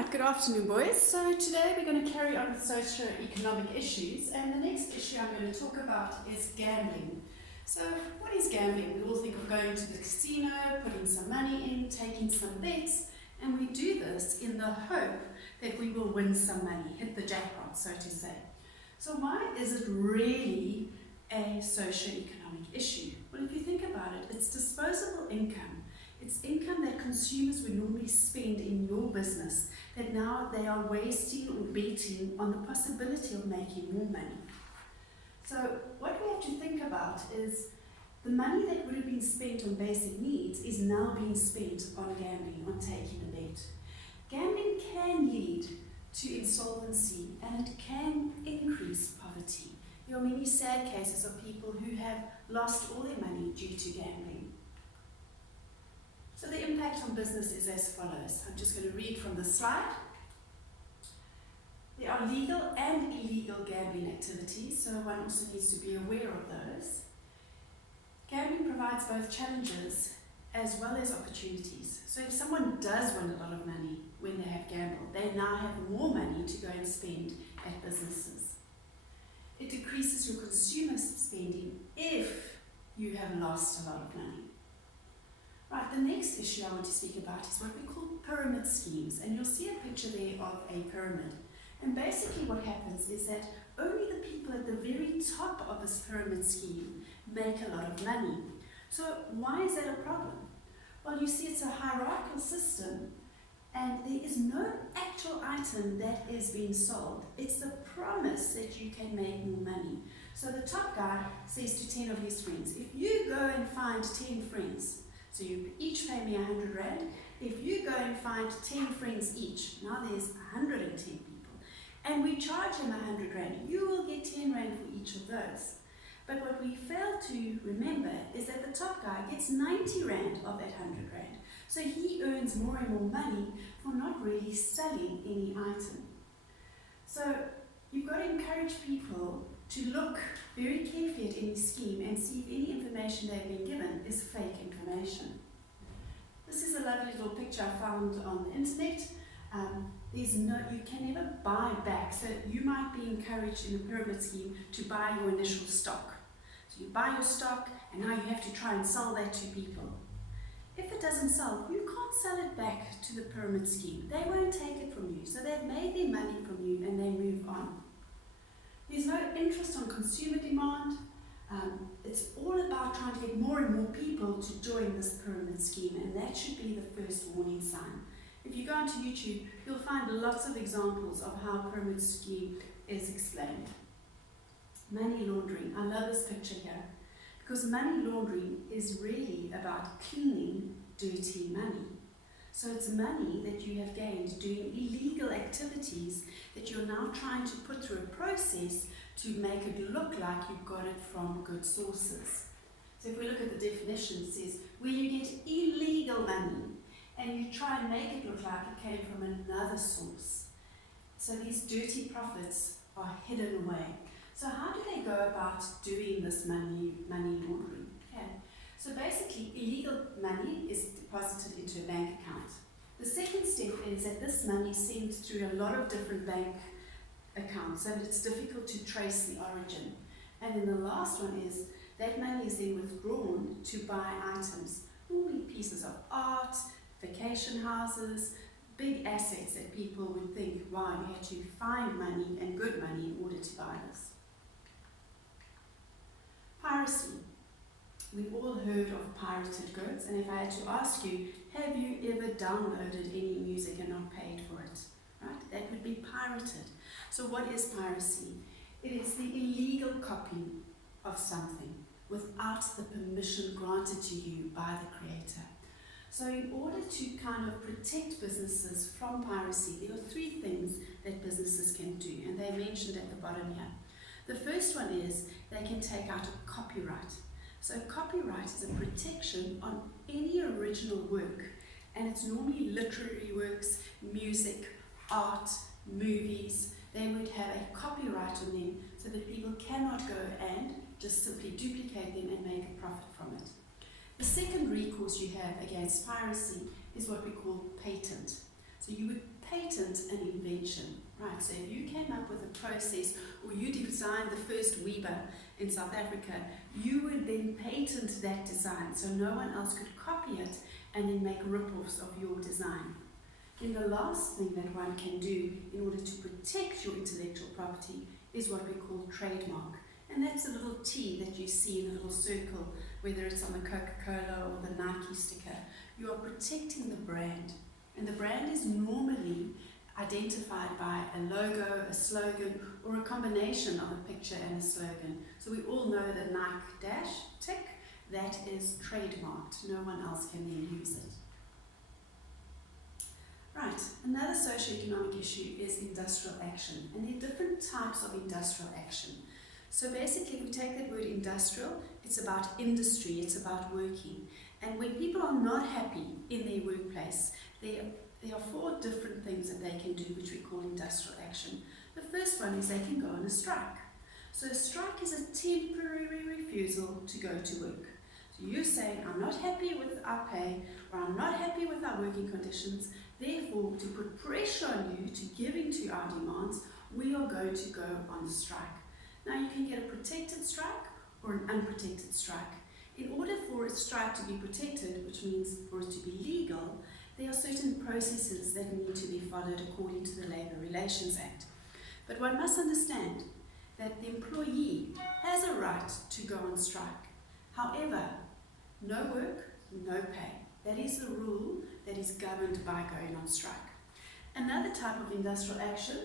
Right, good afternoon, boys. So today we're going to carry on with socio-economic issues, and the next issue I'm going to talk about is gambling. So what is gambling? We all think of going to the casino, putting some money in, taking some bets, and we do this in the hope that we will win some money, hit the jackpot, so to say. So why is it really a socio-economic issue? Well, if you think about it, it's disposable income. It's income that consumers would normally spend in your business that now they are wasting or betting on the possibility of making more money. So what we have to think about is the money that would have been spent on basic needs is now being spent on gambling, on taking a bet. Gambling can lead to insolvency and it can increase poverty. There are many sad cases of people who have lost all their money due to gambling. So the impact on business is as follows. I'm just going to read from the slide. There are legal and illegal gambling activities, so one also needs to be aware of those. Gambling provides both challenges as well as opportunities. So if someone does win a lot of money when they have gambled, they now have more money to go and spend at businesses. It decreases your consumer spending if you have lost a lot of money. Right, the next issue I want to speak about is what we call pyramid schemes, and you'll see a picture there of a pyramid. And basically what happens is that only the people at the very top of this pyramid scheme make a lot of money. So why is that a problem? Well, you see it's a hierarchical system and there is no actual item that is being sold. It's the promise that you can make more money. So the top guy says to 10 of his friends, if you go and find 10 friends, so you each pay me 100 Rand. If you go and find 10 friends each, now there's 110 people, and we charge them 100 Rand, you will get 10 Rand for each of those. But what we fail to remember is that the top guy gets 90 Rand of that 100 Rand. So he earns more and more money for not really selling any item. So you've got to encourage people to look very carefully at any scheme and see if any information they've been given is fake information. This is a lovely little picture I found on the internet. You can never buy back, so you might be encouraged in the pyramid scheme to buy your initial stock. So you buy your stock and now you have to try and sell that to people. If it doesn't sell, you can't sell it back to the pyramid scheme. They won't take it from you, so they've made their money from you and they move on. There's no interest on consumer demand. It's all about trying to get more and more people to join this pyramid scheme, and that should be the first warning sign. If you go onto YouTube, you'll find lots of examples of how a pyramid scheme is explained. Money laundering. I love this picture here because money laundering is really about cleaning dirty money. So it's money that you have gained doing illegal activities that you're now trying to put through a process to make it look like you got it from good sources. So if we look at the definition, it says where you get illegal money and you try and make it look like it came from another source. So these dirty profits are hidden away. So how do they go about doing this money laundering? Okay. So basically, illegal money is deposited into a bank account. The second step is that this money is sent through a lot of different bank accounts, so that it's difficult to trace the origin. And then the last one is that money is then withdrawn to buy items, normally pieces of art, vacation houses, big assets that people would think, wow, you had to find money and good money in order to buy this. Piracy. We've all heard of pirated goods, and if I had to ask you, have you ever downloaded any music and not paid for it? Right? That would be pirated. So what is piracy? It is the illegal copying of something without the permission granted to you by the creator. So in order to kind of protect businesses from piracy, there are three things that businesses can do, and they're mentioned at the bottom here. The first one is they can take out a copyright. So copyright is a protection on any original work, and it's normally literary works, music, art, movies. They would have a copyright on them so that people cannot go and just simply duplicate them and make a profit from it. The second recourse you have against piracy is what we call patent. So you would patent patent an invention, right? So if you came up with a process or you designed the first Weber in South Africa, you would then patent that design so no one else could copy it and then make rip-offs of your design. Then the last thing that one can do in order to protect your intellectual property is what we call trademark. And that's a little T that you see in a little circle, whether it's on the Coca-Cola or the Nike sticker. You are protecting the brand. And the brand is normally identified by a logo, a slogan, or a combination of a picture and a slogan. So we all know that Nike dash tick, that is trademarked. No one else can then use it. Right, another socio-economic issue is industrial action, and there are different types of industrial action. So basically, if we take that word industrial, it's about industry, it's about working. And when people are not happy in their workplace, there are 4 different things that they can do, which we call industrial action. The first one is they can go on a strike. So a strike is a temporary refusal to go to work. So you're saying, I'm not happy with our pay, or I'm not happy with our working conditions, therefore, to put pressure on you to give in to our demands, we are going to go on a strike. Now you can get a protected strike or an unprotected strike. In order for a strike to be protected, which means for it to be legal, there are certain processes that need to be followed according to the Labour Relations Act. But one must understand that the employee has a right to go on strike. However, no work, no pay. That is the rule that is governed by going on strike. Another type of industrial action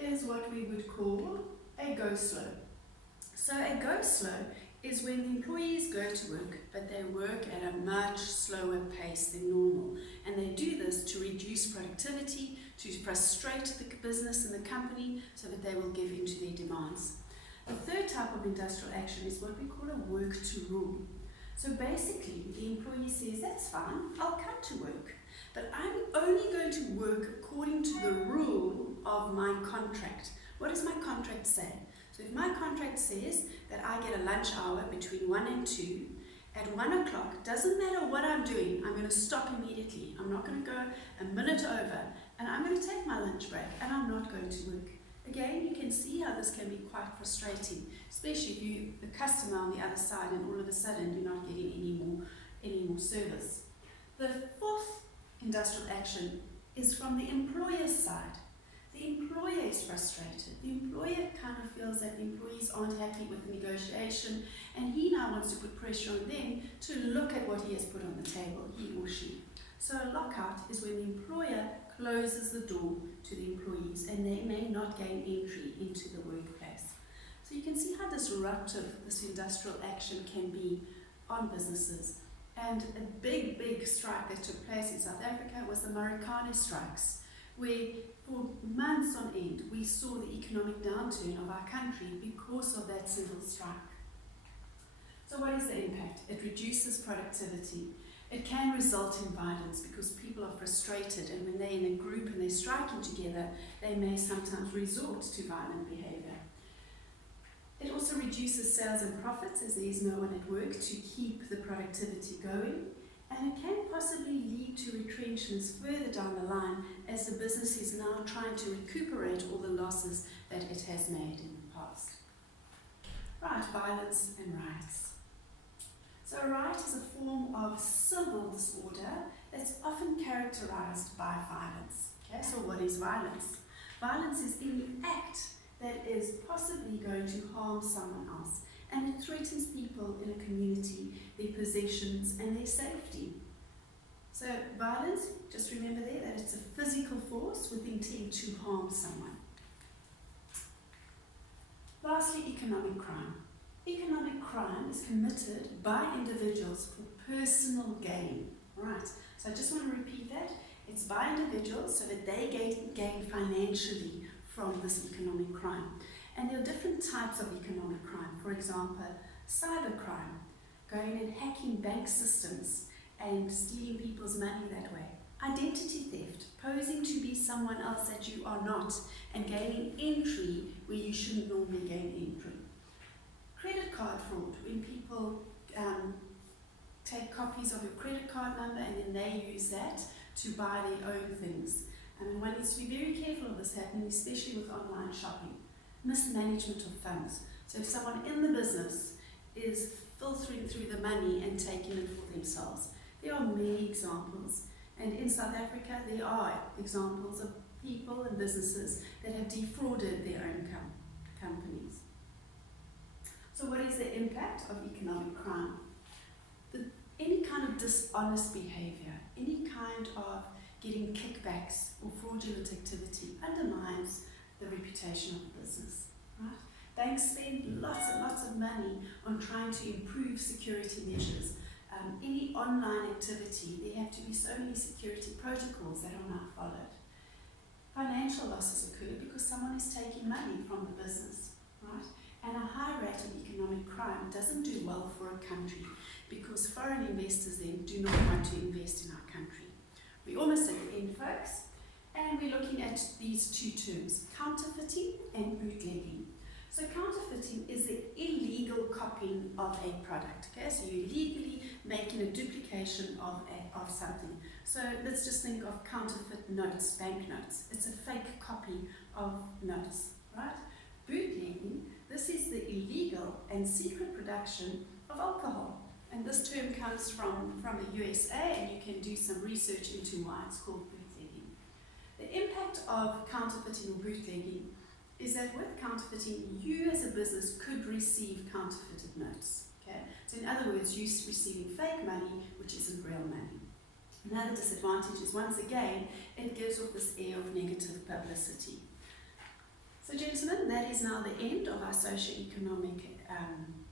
is what we would call a go slow. So a go slow is when the employees go to work, but they work at a much slower pace than normal. And they do this to reduce productivity, to frustrate the business and the company so that they will give in to their demands. The third type of industrial action is what we call a work to rule. So basically, the employee says, that's fine, I'll come to work, but I'm only going to work according to the rule of my contract. What does my contract say? So if my contract says that I get a lunch hour between 1 and 2, at 1 o'clock, doesn't matter what I'm doing, I'm going to stop immediately. I'm not going to go a minute over, and I'm going to take my lunch break, and I'm not going to work. Again, you can see how this can be quite frustrating, especially if you're the customer on the other side and all of a sudden you're not getting any more service. The fourth industrial action is from the employer's side. The employer is frustrated. The employer kind of feels that the employees aren't happy with the negotiation, and he now wants to put pressure on them to look at what he has put on the table, he or she. So a lockout is when the employer closes the door to the employees and they may not gain entry into the workplace. So you can see how disruptive this industrial action can be on businesses. And a big strike that took place in South Africa was the Marikana strikes, where for months on end we saw the economic downturn of our country because of that single strike. So what is the impact? It reduces productivity. It can result in violence because people are frustrated, and when they're in a group and they're striking together, they may sometimes resort to violent behavior. It also reduces sales and profits as there is no one at work to keep the productivity going, and it can possibly lead to retrenchments further down the line as the business is now trying to recuperate all the losses that it has made in the past. Right, violence and riots. So a riot is a form of civil disorder that's often characterized by violence. Okay, so what is violence? Violence is any act that is possibly going to harm someone else, and it threatens people in a community, their possessions and their safety. So violence, just remember there that it's a physical force with intent to harm someone. Lastly, economic crime. Economic crime is committed by individuals for personal gain. Right, so I just want to repeat that. It's by individuals so that they gain financially from this economic crime. And there are different types of economic crime. For example, cybercrime, going and hacking bank systems and stealing people's money that way. Identity theft, posing to be someone else that you are not and gaining entry where you shouldn't normally gain entry. Credit card fraud, when people take copies of your credit card number and then they use that to buy their own things. I mean, one needs to be very careful of this happening, especially with online shopping. Mismanagement of funds. So if someone in the business is filtering through the money and taking it for themselves. There are many examples, and in South Africa there are examples of people and businesses that have defrauded their own companies. So what is the impact of economic crime? Any kind of dishonest behavior, any kind of getting kickbacks or fraudulent activity undermines the reputation of the business, right? Banks spend lots and lots of money on trying to improve security measures. Any online activity, there have to be so many security protocols that are not followed. Financial losses occur because someone is taking money from the business, right? And a high rate of economic crime doesn't do well for a country because foreign investors then do not want to invest in our country. We're almost at the end, folks, and we're looking at these two terms, counterfeiting and bootlegging. So counterfeiting is the illegal copying of a product. Okay, so you're illegally making a duplication of something. So let's just think of counterfeit notes, banknotes. It's a fake copy of notes, right? Bootlegging, this is the illegal and secret production of alcohol. And this term comes from the USA, and you can do some research into why it's called bootlegging. The impact of counterfeiting or bootlegging is that with counterfeiting, you as a business could receive counterfeited notes. Okay? So in other words, you're receiving fake money, which isn't real money. Another disadvantage is, once again, it gives off this air of negative publicity. So gentlemen, that is now the end of our socio-economic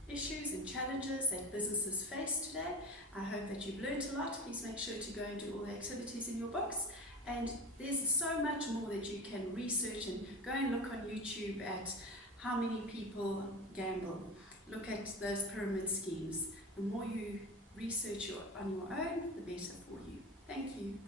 issues and challenges that businesses face today. I hope that you've learned a lot. Please make sure to go and do all the activities in your books. And there's so much more that you can research, and go and look on YouTube at how many people gamble. Look at those pyramid schemes. The more you research on your own, the better for you. Thank you.